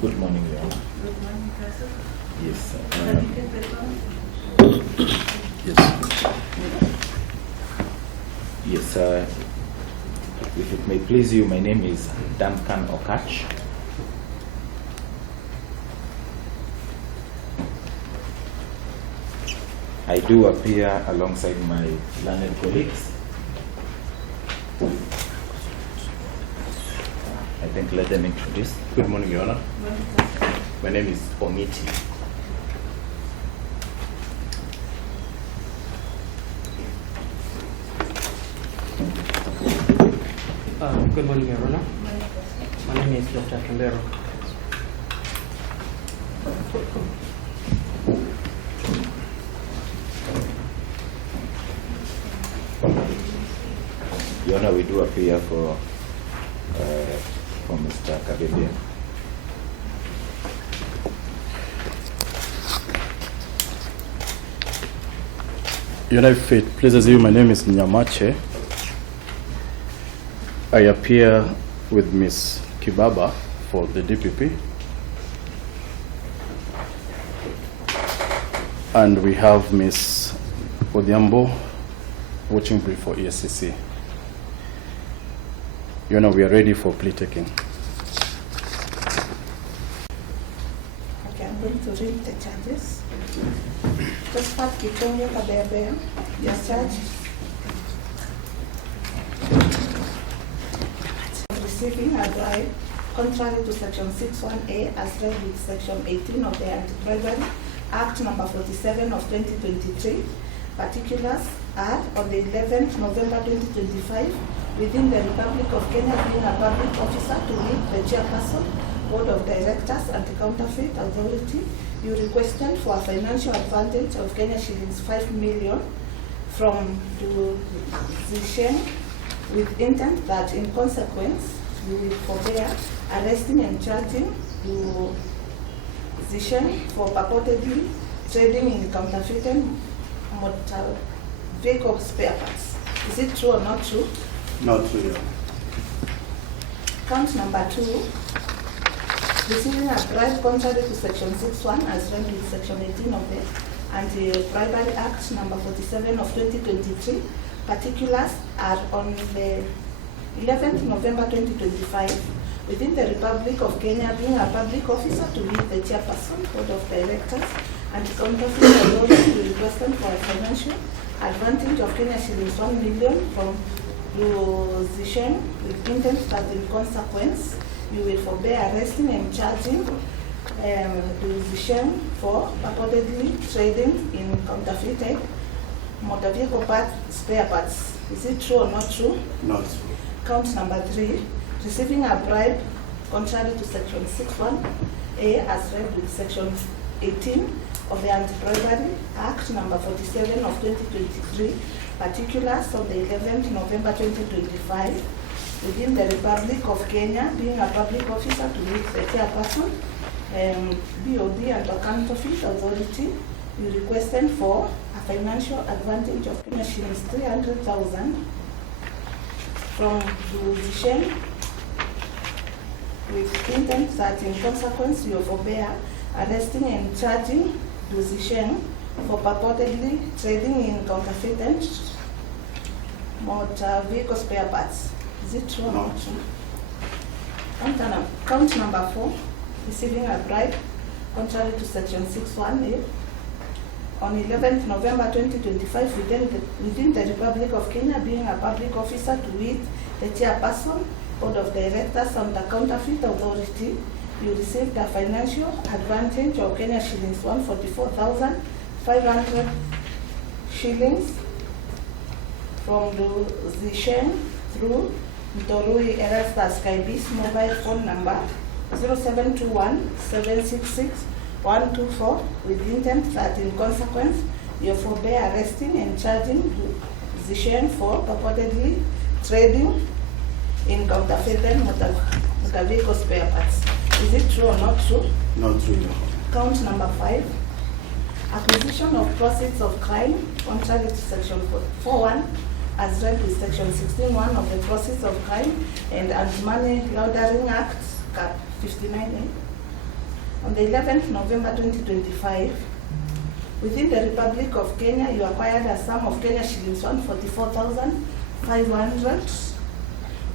Good morning, Your Honor. Good morning, Counsel. Yes. Can you get the phone? Yes. Yes. If it may please you, my name is Duncan Okach. I do appear alongside my learned colleagues. I think let them introduce. Good morning, Your Honor. Good morning, Counsel. My name is Omiti. Good morning, Your Honor. Good morning, Counsel. My name is Dr. Kambero. Your Honor, we do appear for Mr. Kabeabea. Your Honor, if it pleases you, my name is Nyamache. I appear with Ms. Kibaba for the DPP. And we have Ms. Odhiambo watching brief for ESCC. Your Honor, we are ready for plea taking. Okay, I'm going to read the charges. Josephat Gichunge Kabeabea, your charge. Receiving a bribe contrary to Section 61A as read with Section 18 of the Anti-Bribery Act number 47 of 2023. Particulars are on the 11th November 2025 within the Republic of Kenya being a public officer to meet the chairperson, Board of Directors, Anti-Counterfeit Authority. You requested for a financial advantage of Kenya shillings 5 million from Gichunge with intent that in consequence you will forbear arresting and charging Gichunge for purportedly trading in counterfeited motor vehicle spare parts. Is it true or not true? Not true, Your Honor. Count number 2, receiving a bribe contrary to Section 61 as read with Section 18 of the Anti-Bribery Act number 47 of 2023. Particulars are on the 11th November 2025 within the Republic of Kenya being a public officer to meet the chairperson, Board of Directors, and Counterfeit Authority to request them for a financial advantage of Kenya shillings 1 million from Gichunge with intent that in consequence you will forbear arresting and charging Gichunge for purportedly trading in counterfeited motor vehicle spare parts. Is it true or not true? Not true. Count number 3, receiving a bribe contrary to Section 61A as read with Section 18 of the Anti-Bribery Act number 47 of 2023. Particulars on the 11th November 2025 within the Republic of Kenya being a public officer to meet the chairperson, BOD and Counterfeit Authority. You requested for a financial advantage of Kenya shillings 300,000 from Gichunge with intent that in consequence you forbear arresting and charging Gichunge for purportedly trading in counterfeited motor vehicle spare parts. Is it true or not true? Count number 4, receiving a bribe contrary to Section 61A on 11th November 2025 within the Republic of Kenya being a public officer to meet the chairperson, Board of Directors, and the Counterfeit Authority. You received a financial advantage of Kenya shillings 144,500 shillings from Gichunge through Mtorui Erastus Kaibi's mobile phone number 0721-766-124 with intent that in consequence you forbear arresting and charging Gichunge for purportedly trading in counterfeited motor vehicle spare parts. Is it true or not true? Not true, Your Honor. Count number 5, acquisition of proceeds of crime contrary to Section 41 as read with Section 16(1) of the Proceeds of Crime and Anti-Money Laundering Act, Cap 59A. On the 11th November 2025, within the Republic of Kenya, you acquired a sum of Kenya shillings 144,500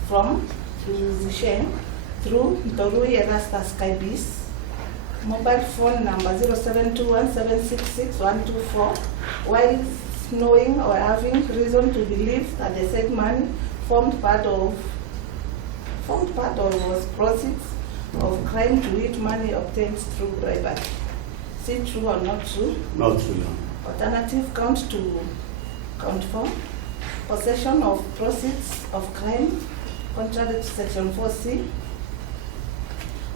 from Gichunge through Ntorui Erastus Kaibis, mobile phone number 0721766124, while knowing or having reason to believe that the said money formed part or was proceeds of crime, to which money obtained through bribery. Is it true or not true? Not true. Alternative count 4, possession of proceeds of crime, contrary to section 4C.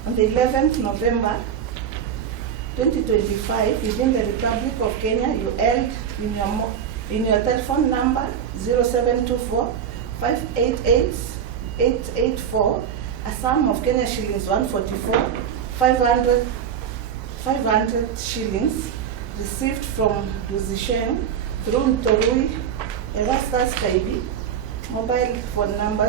On the 11th November 2025, within the Republic of Kenya, you held in your telephone number 0724-588-884 a sum of Kenya shillings 144,500 shillings received from Gichunge through Ntorui Erastus Kaibi, mobile phone number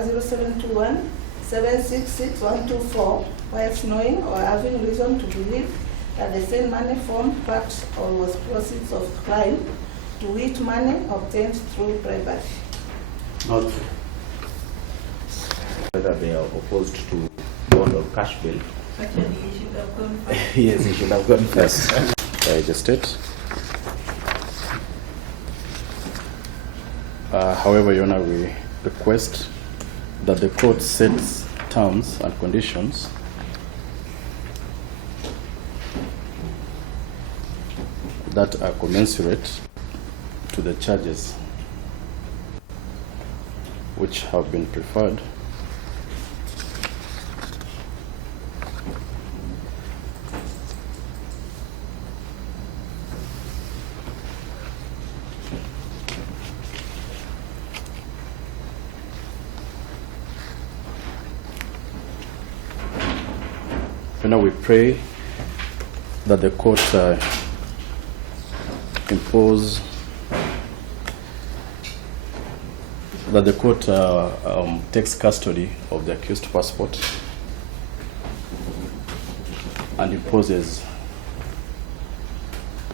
0721-766-124, whilst knowing or having reason to believe that the same money formed part or was proceeds of crime, to which money obtained through bribery. Not true. Whether they are opposed to bond or cash bill. Actually, he should have gone first. Yes, he should have gone first. I just state. However, Your Honor, we request that the court sets terms and conditions that are commensurate to the charges which have been preferred Now we pray that the court takes custody of the accused passport and imposes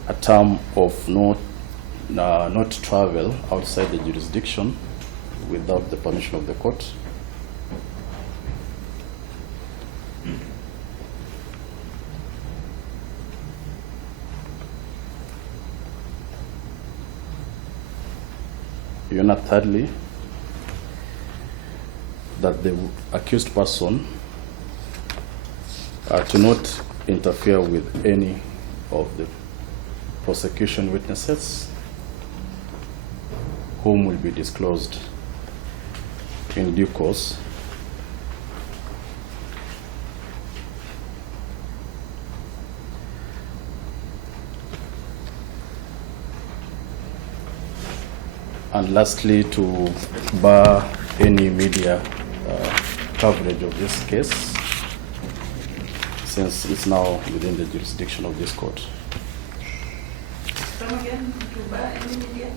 a term of not travel outside the jurisdiction without the permission of the court. Your Honor, thirdly, that the accused person to not interfere with any of the prosecution witnesses whom will be disclosed in due course. And lastly, to bar any media coverage of this case, since it's now within the jurisdiction of this court. Come again, to bar any media?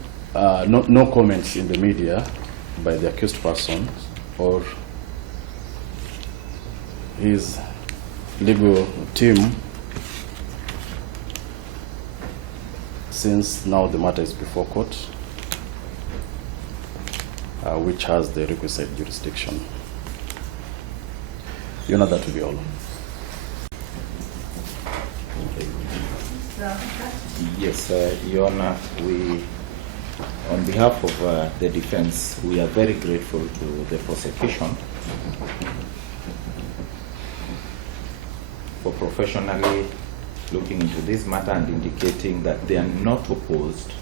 No comments in the media by the accused person or his legal team, since now the matter is before court, which has the requisite jurisdiction. Your Honor, that will be all. Yes, Your Honor, we, on behalf of the defense, we are very grateful to the prosecution for professionally looking into this matter and indicating that they are not opposed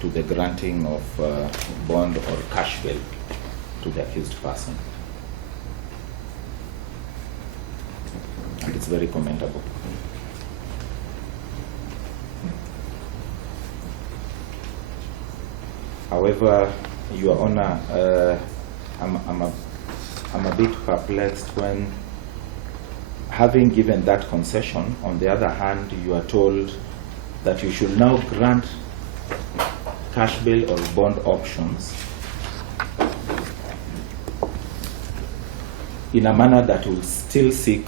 to the granting of bond or cash bail to the accused person. And it's very commendable. However, Your Honor, I'm a bit perplexed when, having given that concession, on the other hand, you are told that you should now grant cash bail or bond options in a manner that will still seek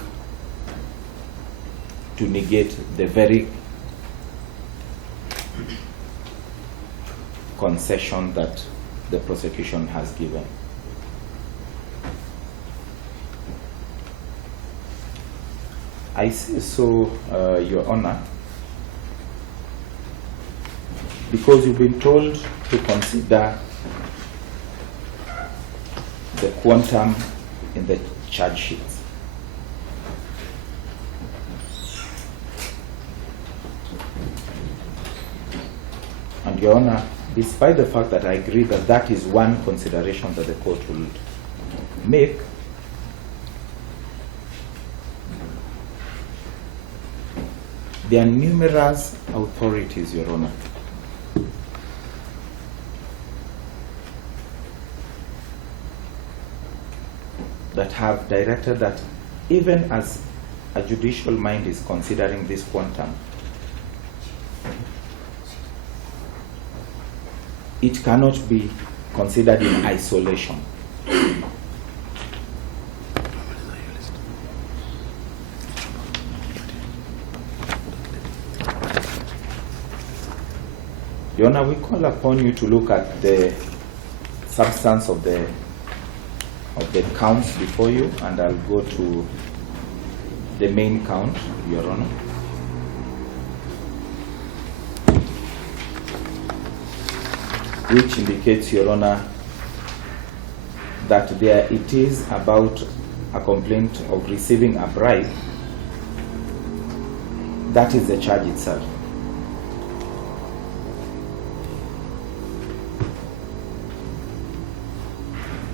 to negate the very concession that the prosecution has given. I say so, Your Honor, because you've been told to consider the quantum in the charge sheets. And Your Honor, despite the fact that I agree that that is one consideration that the court will make, there are numerous authorities, Your Honor, that have directed that even as a judicial mind is considering this quantum, it cannot be considered in isolation. Your Honor, we call upon you to look at the substance of the counts before you, and I'll go to the main count, Your Honor. Which indicates, Your Honor, that there it is about a complaint of receiving a bribe. That is the charge itself.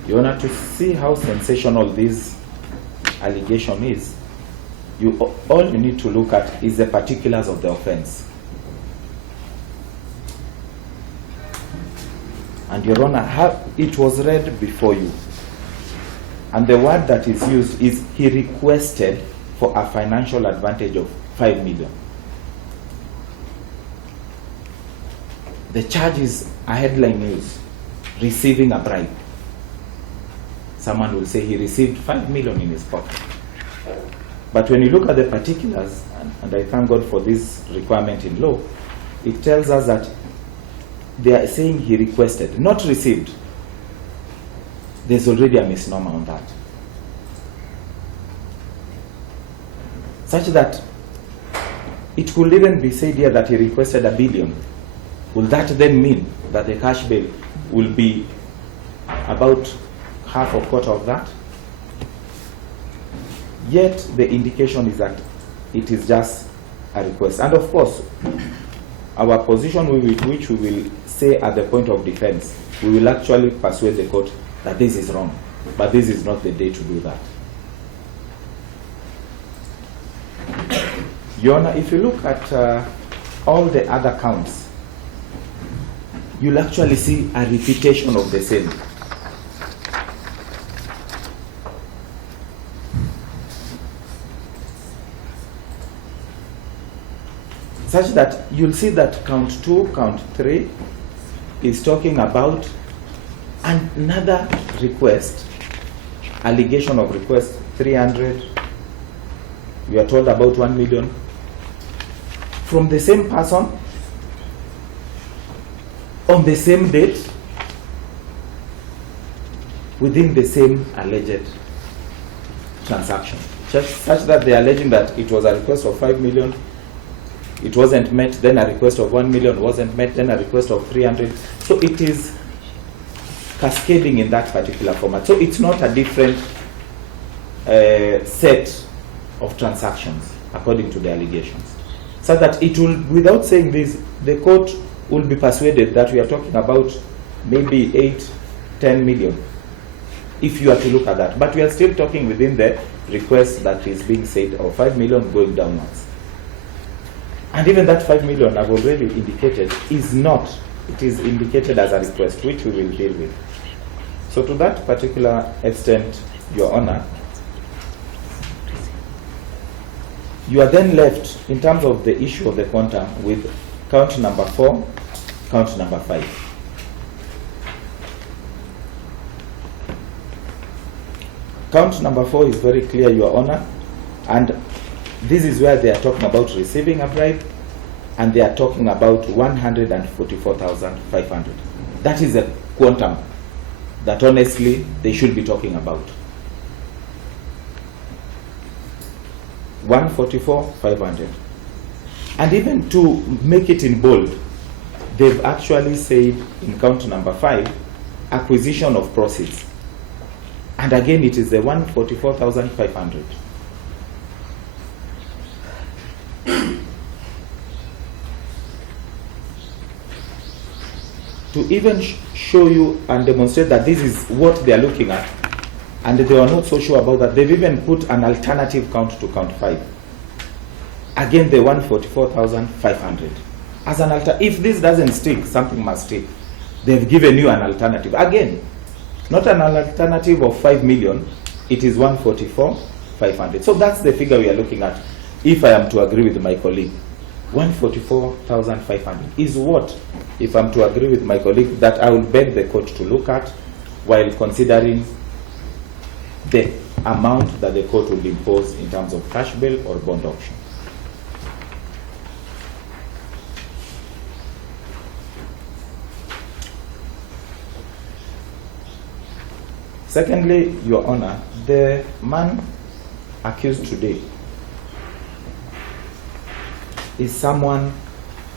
Your Honor, to see how sensational this allegation is, all you need to look at is the particulars of the offense. And Your Honor, it was read before you. And the word that is used is he requested for a financial advantage of 5 million. The charge is a headline news, receiving a bribe. Someone will say he received 5 million in his pocket. But when you look at the particulars, and I thank God for this requirement in law, it tells us that they are saying he requested, not received. There's already a misnomer on that. Such that it could even be said here that he requested $1 billion. Will that then mean that the cash bail will be about half or quarter of that? Yet the indication is that it is just a request. And of course, our position which we will say at the point of defense, we will actually persuade the court that this is wrong, but this is not the day to do that. Your Honor, if you look at all the other counts, you'll actually see a repetition of the same. Such that you'll see that count 2, count 3 is talking about another request, allegation of request 300, we are told about 1 million, from the same person, on the same date, within the same alleged transaction. Such that they are alleging that it was a request of 5 million, it wasn't met, then a request of 1 million wasn't met, then a request of 300. So it is cascading in that particular format. So it's not a different set of transactions according to the allegations. So that it will, without saying this, the court will be persuaded that we are talking about maybe 8-10 million, if you are to look at that. But we are still talking within the request that is being said of 5 million going downwards. And even that 5 million I've already indicated is not, it is indicated as a request, which we will deal with. So to that particular extent, Your Honor, you are then left, in terms of the issue of the quantum, with count number 4, count number 5. Count number 4 is very clear, Your Honor, and this is where they are talking about receiving a bribe, and they are talking about 144,500. That is a quantum that honestly they should be talking about. 144,500. And even to make it in bold, they've actually said in count number 5, acquisition of proceeds. And again, it is the 144,500. To even show you and demonstrate that this is what they are looking at, and they are not so sure about that, they've even put an alternative count to count 5. Again, the 144,500. As an if this doesn't stick, something must stick. They've given you an alternative. Again, not an alternative of 5 million, it is 144,500. So that's the figure we are looking at. If I am to agree with my colleague, 144,500 is what, if I'm to agree with my colleague, that I will beg the court to look at while considering the amount that the court will impose in terms of cash bail or bond auction. Secondly, Your Honor, the man accused today is someone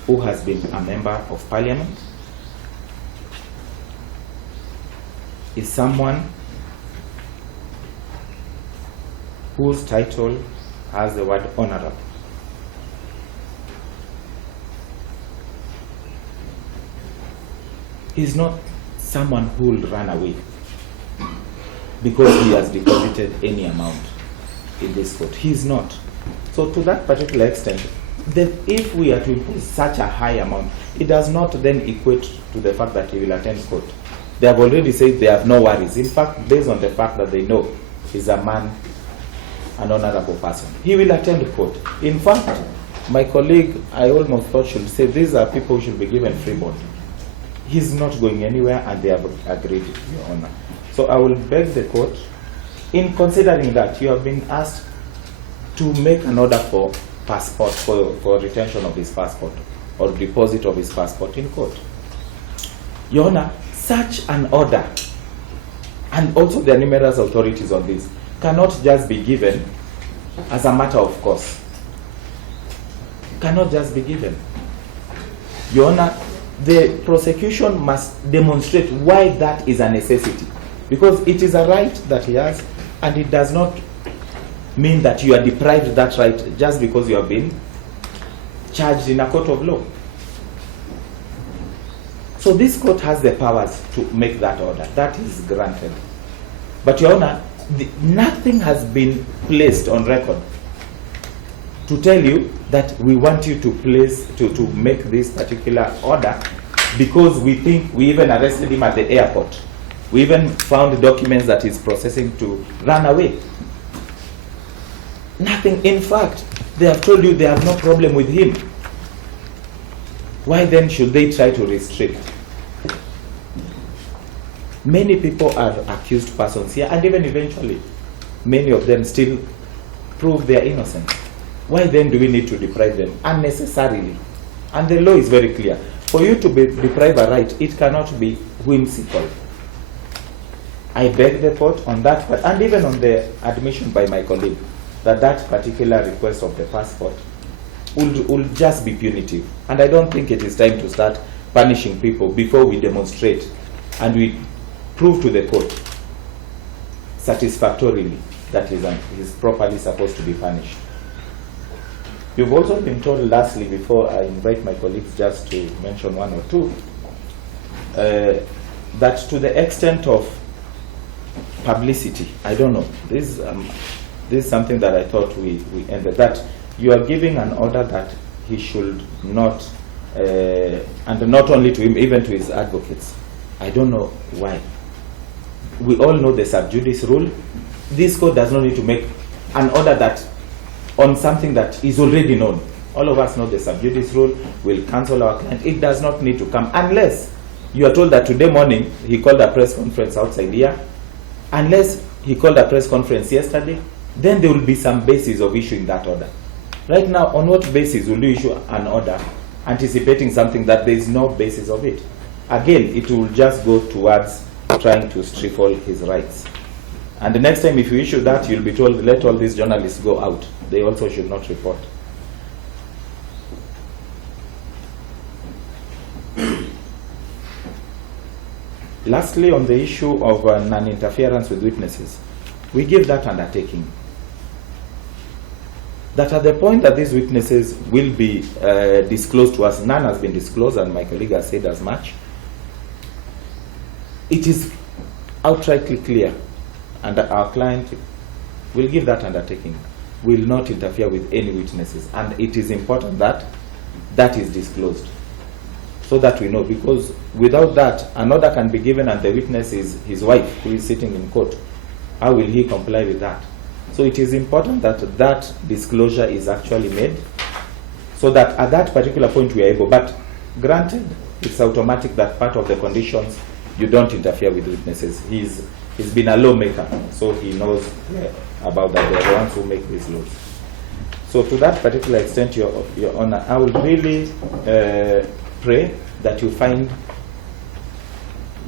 who has been a member of parliament, is someone whose title has the word honorable. He's not someone who will run away because he has deposited any amount in this court. He is not. So to that particular extent, then if we are to impose such a high amount, it does not then equate to the fact that he will attend court. They have already said they have no worries. In fact, based on the fact that they know he's a man, an honorable person, he will attend court. In fact, my colleague, I almost thought, should say these are people who should be given free bond. He's not going anywhere, and they have agreed, Your Honor. So I will beg the court, in considering that you have been asked to make an order for passport, for retention of his passport or deposit of his passport in court. Your Honor, such an order, and also there are numerous authorities on this, cannot just be given as a matter of course. Cannot just be given. Your Honor, the prosecution must demonstrate why that is a necessity, because it is a right that he has, and it does not mean that you are deprived that right just because you have been charged in a court of law. So this court has the powers to make that order. That is granted. But Your Honor, nothing has been placed on record to tell you that we want you to place, to make this particular order because we think we even arrested him at the airport. We even found documents that he's processing to run away. Nothing. In fact, they have told you they have no problem with him. Why then should they try to restrict? Many people are accused persons here, and even eventually, many of them still prove their innocence. Why then do we need to deprive them unnecessarily? And the law is very clear. For you to deprive a right, it cannot be whimsical. I beg the court on that part, and even on the admission by my colleague, that that particular request of the passport will just be punitive. And I don't think it is time to start punishing people before we demonstrate and we prove to the court satisfactorily that he is properly supposed to be punished. You've also been told, lastly, before I invite my colleagues just to mention one or two, that to the extent of publicity, I don't know, this is something that I thought we ended, that you are giving an order that he should not, and not only to him, even to his advocates. I don't know why. We all know the sub judice rule. This court does not need to make an order that on something that is already known. All of us know the sub judice rule. Will cancel our client. It does not need to come unless you are told that today morning he called a press conference outside here. Unless he called a press conference yesterday, then there will be some basis of issuing that order. Right now, on what basis will you issue an order anticipating something that there is no basis of it? Again, it will just go towards trying to stifle his rights. And the next time if you issue that, you'll be told, let all these journalists go out. They also should not report. Lastly, on the issue of non-interference with witnesses, we give that undertaking. That at the point that these witnesses will be disclosed to us, none has been disclosed, and my colleague has said as much, it is outrightly clear, and our client will give that undertaking, will not interfere with any witnesses, and it is important that that is disclosed, so that we know, because without that, an order can be given and the witness is his wife who is sitting in court. How will he comply with that? So it is important that that disclosure is actually made, so that at that particular point we are able, but granted, it's automatic that part of the conditions, you don't interfere with witnesses. He's been a lawmaker, so he knows about that. They're the ones who make these laws. So to that particular extent, Your Honor, I would really pray that you find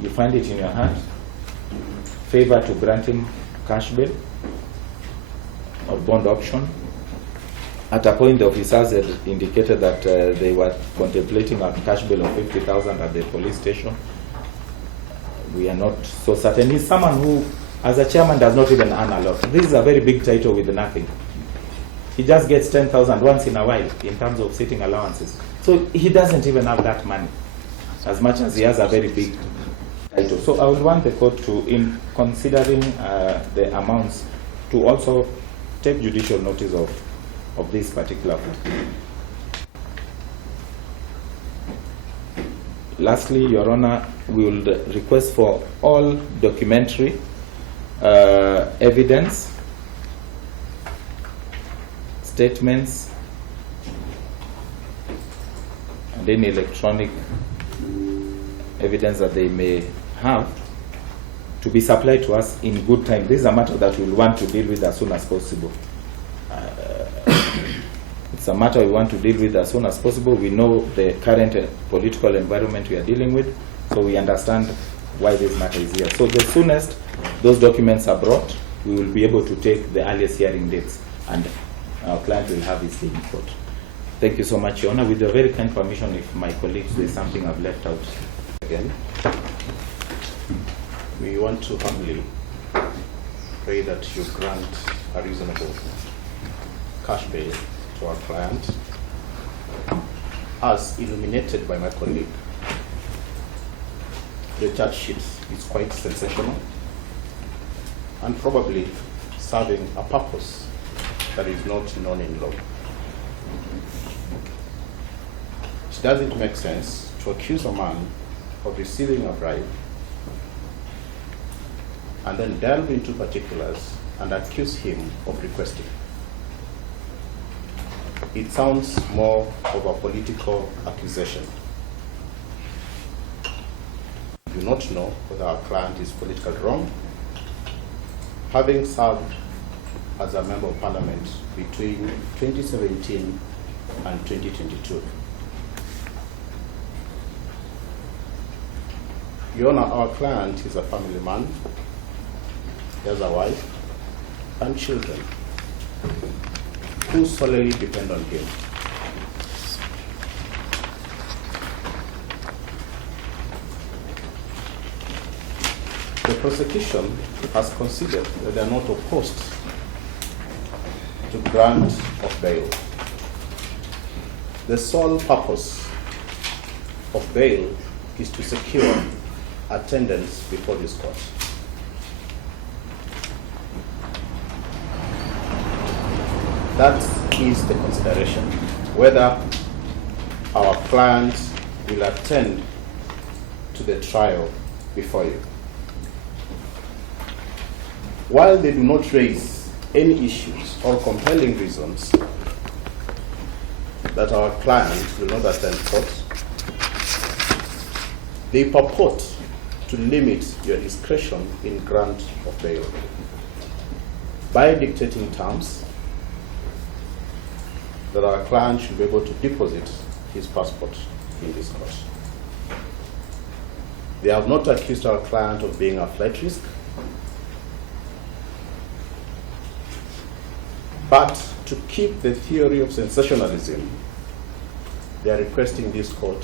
it in your heart, favor to grant him cash bail or bond option. At a point, the officers had indicated that they were contemplating a cash bail of 50,000 at the police station. We are not so certain. He's someone who, as a chairman, does not even earn a lot. This is a very big title with nothing. He just gets 10,000 once in a while in terms of sitting allowances. So he doesn't even have that money, as much as he has a very big title. So I would want the court to, in considering the amounts, to also take judicial notice of this particular one. Lastly, Your Honor, we will request for all documentary evidence, statements, and any electronic evidence that they may have to be supplied to us in good time. This is a matter that we'll want to deal with as soon as possible. It's a matter we want to deal with as soon as possible. We know the current political environment we are dealing with, so we understand why this matter is here. So the soonest those documents are brought, we will be able to take the earliest hearing dates, and our client will have his day in court. Thank you so much, Your Honor. With your very kind permission, if my colleagues, there's something I've left out. Again, we want to humbly pray that you grant a reasonable cash bail to our client, as illuminated by my colleague. The charge sheet is quite sensational and probably serving a purpose that is not known in law. It doesn't make sense to accuse a man of receiving a bribe and then delve into particulars and accuse him of requesting. It sounds more of a political accusation. We do not know whether our client is politically wrong, having served as a member of parliament between 2017 and 2022. Your Honor, our client is a family man. He has a wife and children who solely depend on him. The prosecution has considered that they are not opposed to grant of bail. The sole purpose of bail is to secure attendance before this court. That is the consideration, whether our client will attend to the trial before you. While they do not raise any issues or compelling reasons that our client will not attend court, they purport to limit your discretion in grant of bail. by dictating terms that our client should be able to deposit his passport in this court. They have not accused our client of being a flight risk, but to keep the theory of sensationalism, they are requesting this court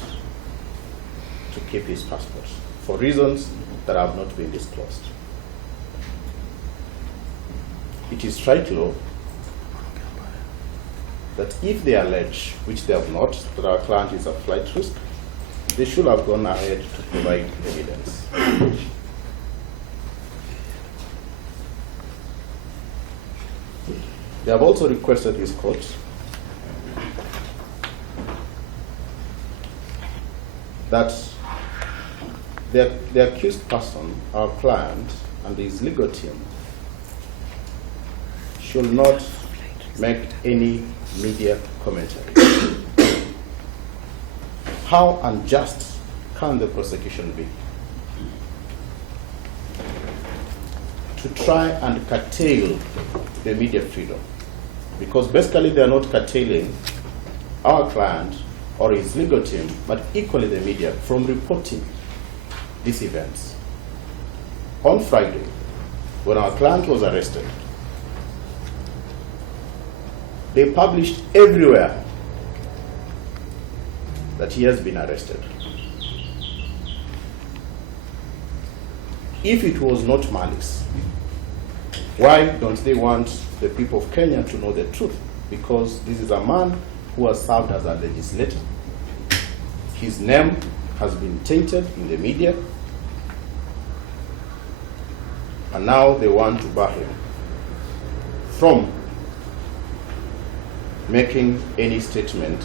to keep his passport for reasons that have not been disclosed. It is strike law that if they allege, which they have not, that our client is a flight risk, they should have gone ahead to provide evidence. They have also requested this court that the accused person, our client, and his legal team should not make any media commentary. How unjust can the prosecution be to try and curtail the media freedom? Because basically they are not curtailing our client or his legal team, but equally the media from reporting these events. On Friday, when our client was arrested, they published everywhere that he has been arrested. If it was not malice, why don't they want the people of Kenya to know the truth? Because this is a man who has served as a legislator. His name has been tainted in the media, and now they want to bar him from making any statement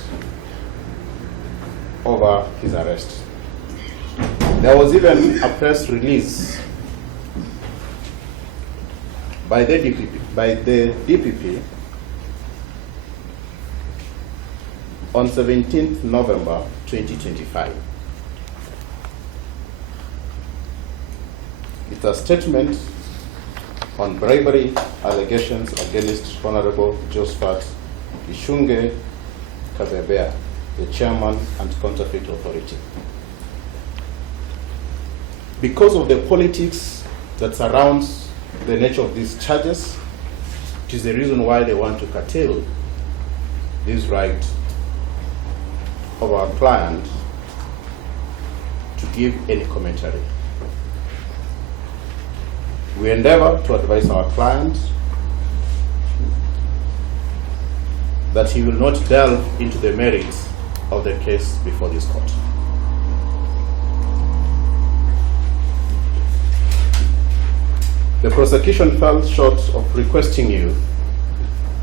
over his arrest. There was even a press release by the DPP on 17th November 2025. It's a statement on bribery allegations against Honorable Josephat Gichunge Kabeabea, the chairman Anti-Counterfeit Authority. Because of the politics that surrounds the nature of these charges, it is the reason why they want to curtail this right of our client to give any commentary. We endeavor to advise our client that he will not delve into the merits of the case before this court. The prosecution fell short of requesting you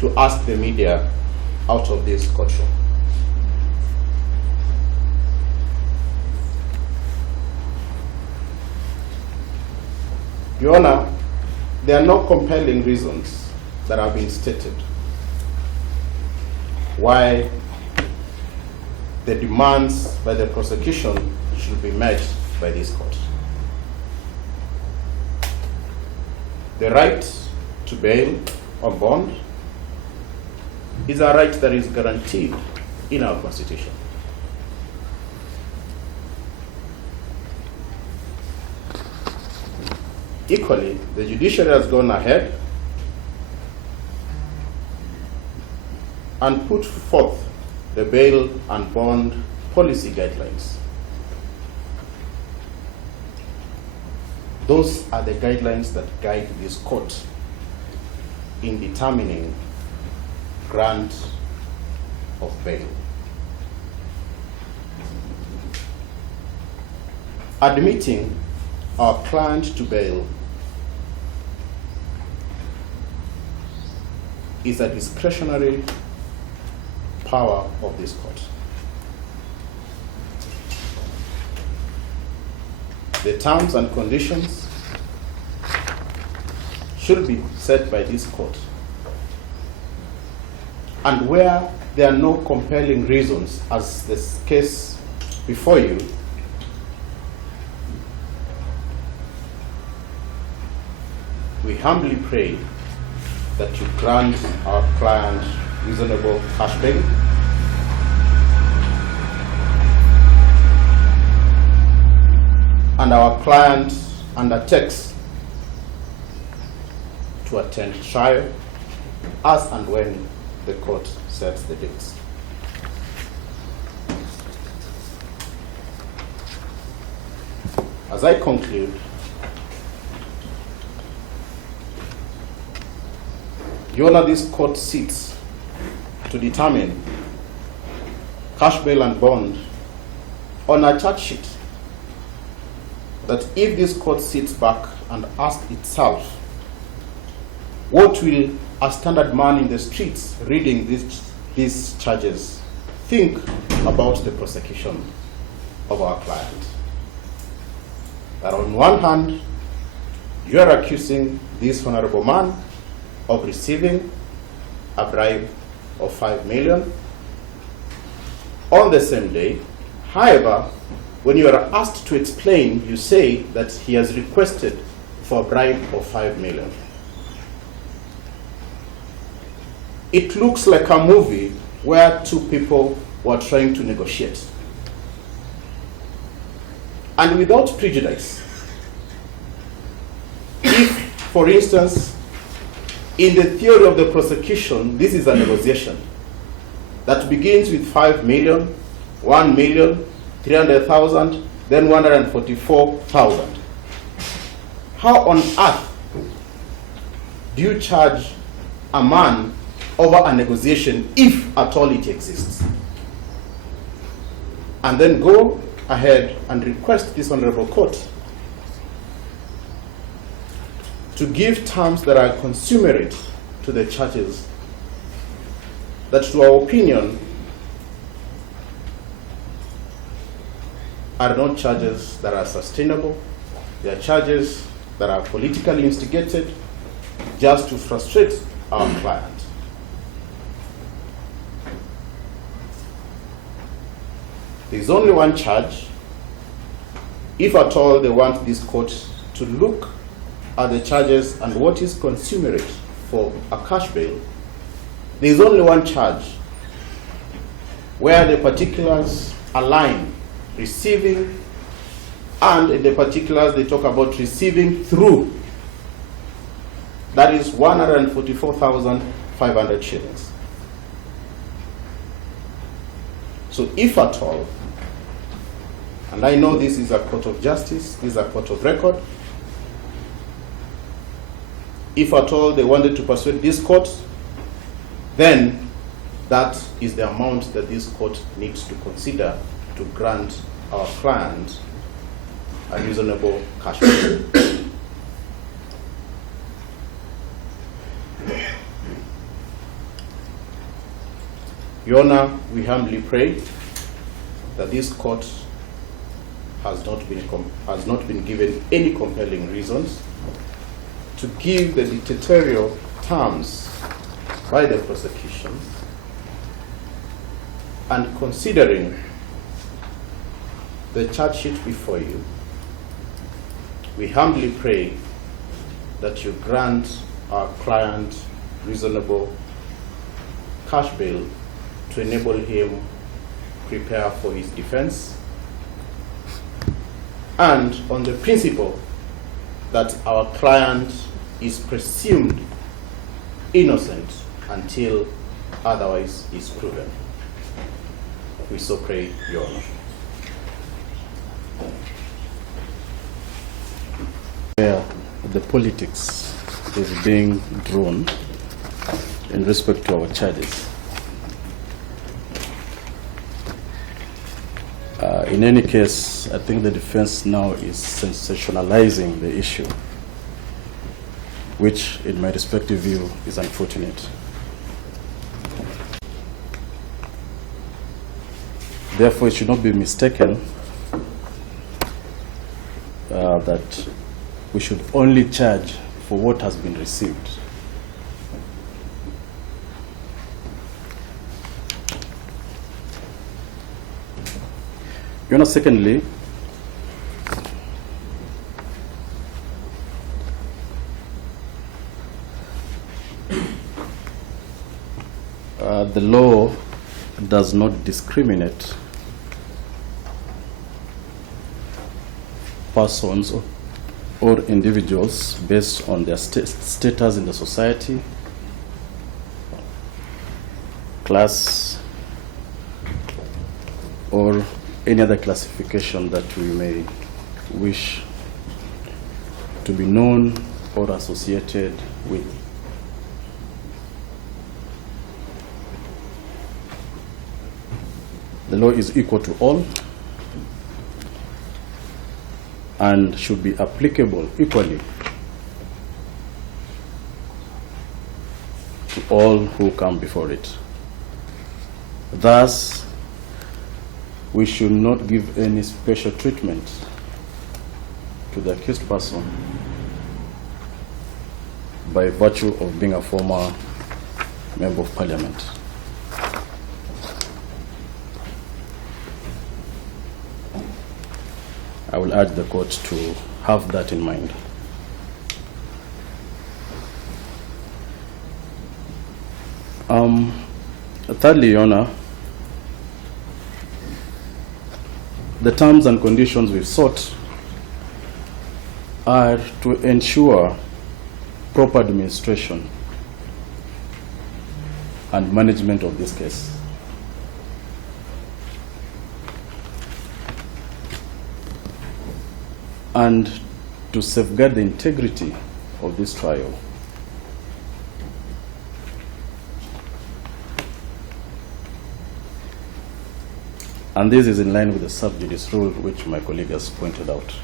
to ask the media out of this courtroom. Your Honor, there are no compelling reasons that have been stated why the demands by the prosecution should be met by this court. The right to bail on bond is a right that is guaranteed in our Constitution. Equally, the judiciary has gone ahead and put forth the bail and bond policy guidelines. Those are the guidelines that guide this court in determining grant of bail. Admitting our client to bail is a discretionary power of this court. The terms and conditions should be set by this court. And where there are no compelling reasons, as this case before you, we humbly pray that you grant our client reasonable cash bail. And our client undertakes to attend trial as and when the court sets the dates. As I conclude, Your Honor, this court sits to determine cash bail and bond on a charge sheet that if this court sits back and asks itself, what will a standard man in the streets reading these charges think about the prosecution of our client? That on one hand, you are accusing this honorable man of receiving a bribe of 5 million on the same day. However, when you are asked to explain, you say that he has requested for a bribe of 5 million. It looks like a movie where two people were trying to negotiate. And without prejudice, if, for instance, in the theory of the prosecution, this is a negotiation that begins with 5 million, 1 million, 300,000, then 144,000. How on earth do you charge a man over a negotiation, if at all it exists? And then go ahead and request this honorable court to give terms that are consummate to the charges, that to our opinion are not charges that are sustainable. They are charges that are politically instigated just to frustrate our client. There is only one charge. If at all they want this court to look at the charges and what is consummate for a cash bail, there is only one charge where the particulars align receiving, and in the particulars they talk about receiving through. That is 144,500 shillings. So if at all, and I know this is a court of justice, this is a court of record, if at all they wanted to persuade this court, then that is the amount that this court needs to consider to grant our client a reasonable cash bail. Your Honor, we humbly pray that this court has not been given any compelling reasons to give the dictatorial terms by the prosecution, and considering the charge sheet before you, we humbly pray that you grant our client reasonable cash bail to enable him prepare for his defense, and on the principle that our client is presumed innocent until otherwise is proven. We so pray, Your Honor. Where the politics is being drawn in respect to our charges. In any case, I think the defense now is sensationalizing the issue, which in my respective view is unfortunate. Therefore, it should not be mistaken that we should only charge for what has been received. You know, secondly, the law does not discriminate persons or individuals based on their status in the society, class, or any other classification that we may wish to be known or associated with. The law is equal to all and should be applicable equally to all who come before it. Thus, we should not give any special treatment to the accused person by virtue of being a former member of parliament. I will urge the court to have that in mind. Thirdly, Your Honor, the terms and conditions we've sought are to ensure proper administration and management of this case. And to safeguard the integrity of this trial. And this is in line with the sub judice rule, which my colleague has pointed out.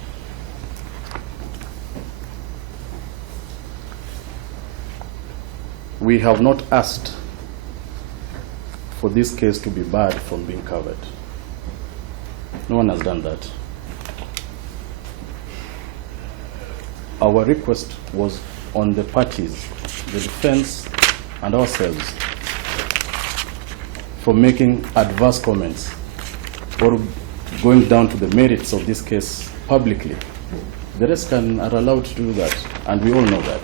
We have not asked for this case to be barred from being covered. No one has done that. Our request was on the parties, the defense and ourselves, for making adverse comments or going down to the merits of this case publicly. The rest are allowed to do that, and we all know that.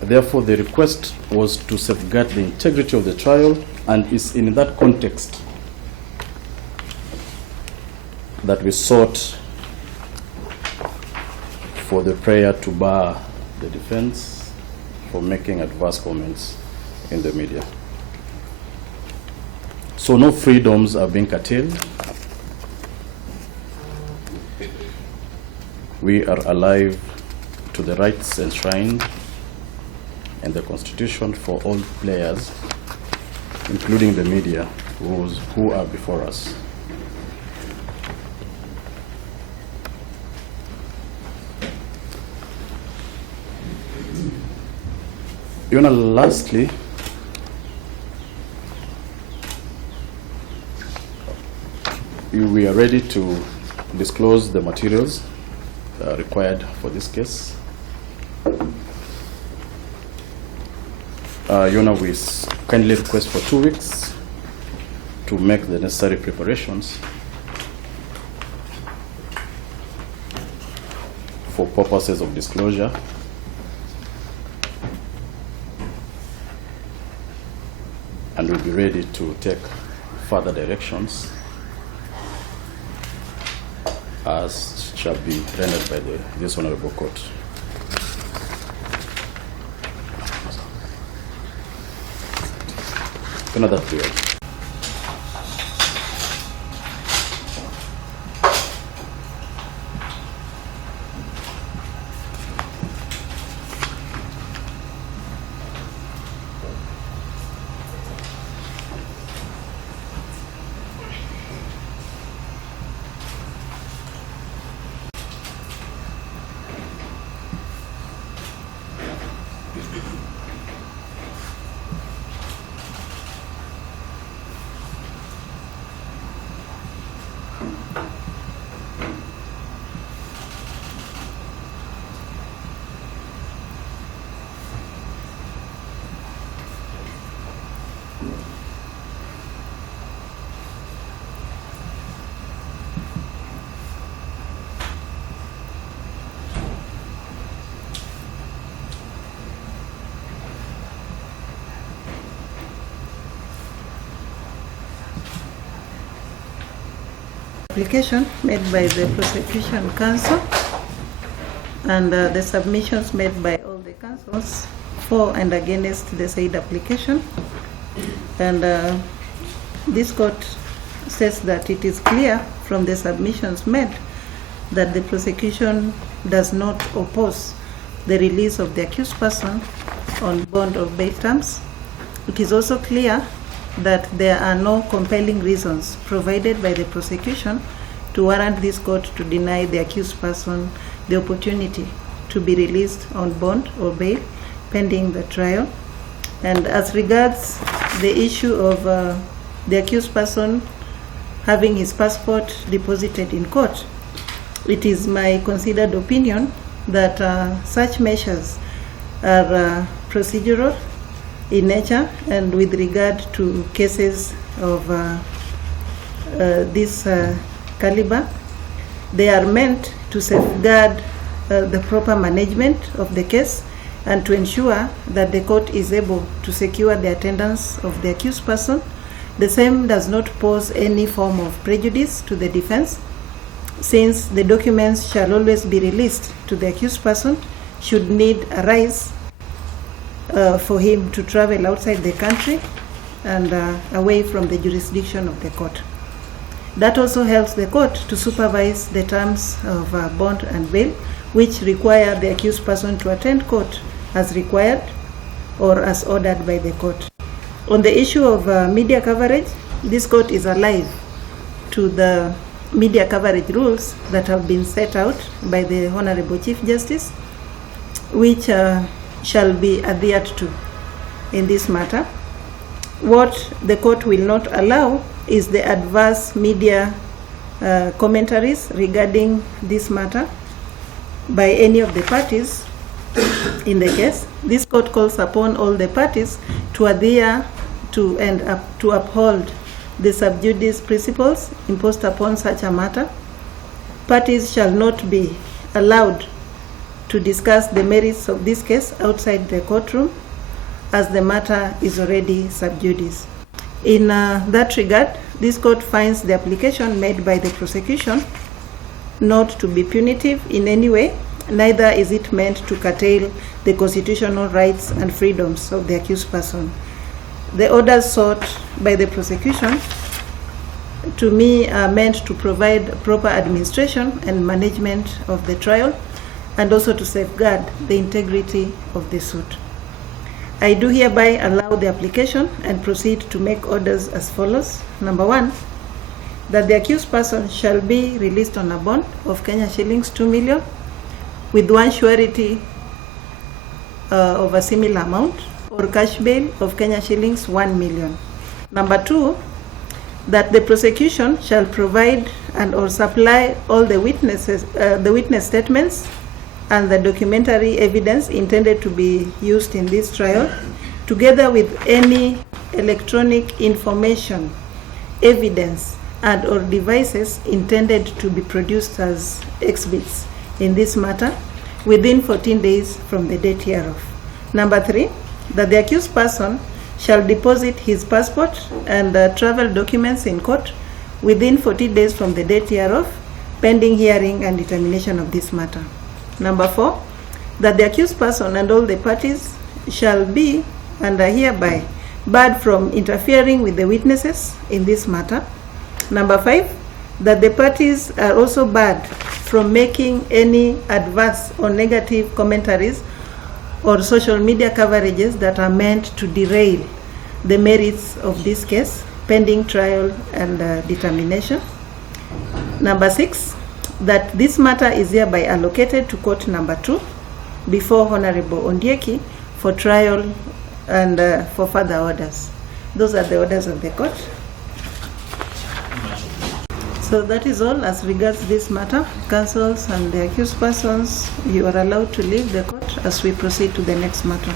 Therefore, the request was to safeguard the integrity of the trial, and is in that context that we sought for the prayer to bar the defense for making adverse comments in the media. So no freedoms are being curtailed. We are alive to the rights enshrined in the Constitution for all players, including the media who are before us. Your Honor, lastly, we are ready to disclose the materials required for this case. Your Honor, we kindly request for 2 weeks to make the necessary preparations for purposes of disclosure. And we'll be ready to take further directions as shall be rendered by this honorable court. Another period. application made by the prosecution counsel and the submissions made by all the counsels for and against the said application. And this court says that it is clear from the submissions made that the prosecution does not oppose the release of the accused person on bond or bail terms. It is also clear that there are no compelling reasons provided by the prosecution to warrant this court to deny the accused person the opportunity to be released on bond or bail pending the trial. And as regards the issue of the accused person having his passport deposited in court, it is my considered opinion that such measures are procedural in nature, and with regard to cases of this caliber, they are meant to safeguard the proper management of the case and to ensure that the court is able to secure the attendance of the accused person. The same does not pose any form of prejudice to the defense, since the documents shall always be released to the accused person should need arise for him to travel outside the country and away from the jurisdiction of the court. That also helps the court to supervise the terms of bond and bail, which require the accused person to attend court as required or as ordered by the court. On the issue of media coverage, this court is alive to the media coverage rules that have been set out by the Honorable Chief Justice, which shall be adhered to in this matter. What the court will not allow is the adverse media commentaries regarding this matter by any of the parties in the case. This court calls upon all the parties to adhere to and to uphold the sub judice principles imposed upon such a matter. Parties shall not be allowed to discuss the merits of this case outside the courtroom, as the matter is already sub judice. In that regard, this court finds the application made by the prosecution not to be punitive in any way, neither is it meant to curtail the constitutional rights and freedoms of the accused person. The orders sought by the prosecution, to me, are meant to provide proper administration and management of the trial, and also to safeguard the integrity of the suit. I do hereby allow the application and proceed to make orders as follows. Number 1, that the accused person shall be released on a bond of Kenya shillings 2 million with one surety of a similar amount, or cash bail of Kenya shillings 1 million. Number 2, that the prosecution shall provide and or supply all the witnesses, the witness statements and the documentary evidence intended to be used in this trial, together with any electronic information, evidence, and or devices intended to be produced as exhibits in this matter within 14 days from the date hereof. Number 3, that the accused person shall deposit his passport and travel documents in court within 40 days from the date hereof, pending hearing and determination of this matter. Number 4, that the accused person and all the parties shall be and are hereby barred from interfering with the witnesses in this matter. Number 5, that the parties are also barred from making any adverse or negative commentaries or social media coverages that are meant to derail the merits of this case pending trial and determination. Number 6, that this matter is hereby allocated to court number 2 before Honorable Ondieki for trial and for further orders. Those are the orders of the court. So that is all as regards this matter. Counsels and the accused persons, you are allowed to leave the court as we proceed to the next matter.